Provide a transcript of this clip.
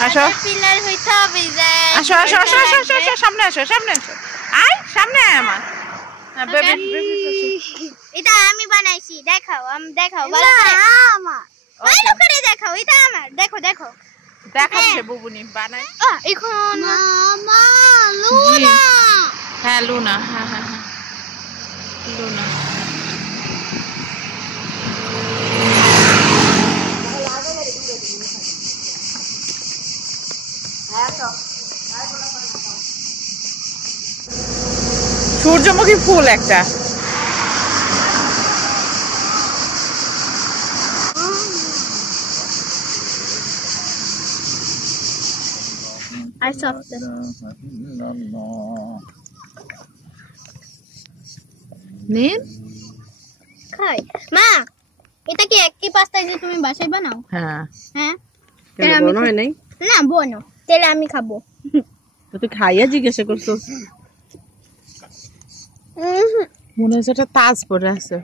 আসো পিলার হইতে হবে যে আসো আসো আসো আসো আসো সামনে আসো আয় সামনে আয় আমার বেবি এটা আমি বানাইছি দেখাও দেখাও ভালো করে ভালো করে দেখাও এটা আমার দেখো দেখো দেখাচ্ছে বুবুনি বানাই এখন মামা লুনা হ্যাঁ লুনা হ্যাঁ হ্যাঁ হ্যাঁ লুনা সূর্যমুখী ফুল একটা আর সফট নেন খাই মা এটা কি একই পাস্তা যে তুমি বাসায় বানাও হ্যাঁ হ্যাঁ তেল আমি বানাই নাই না বনো তেল আমি খাবো তো তুই খাইয়া জিজ্ঞাসা করছস মনে হচ্ছে একটা তাজ পরে আছে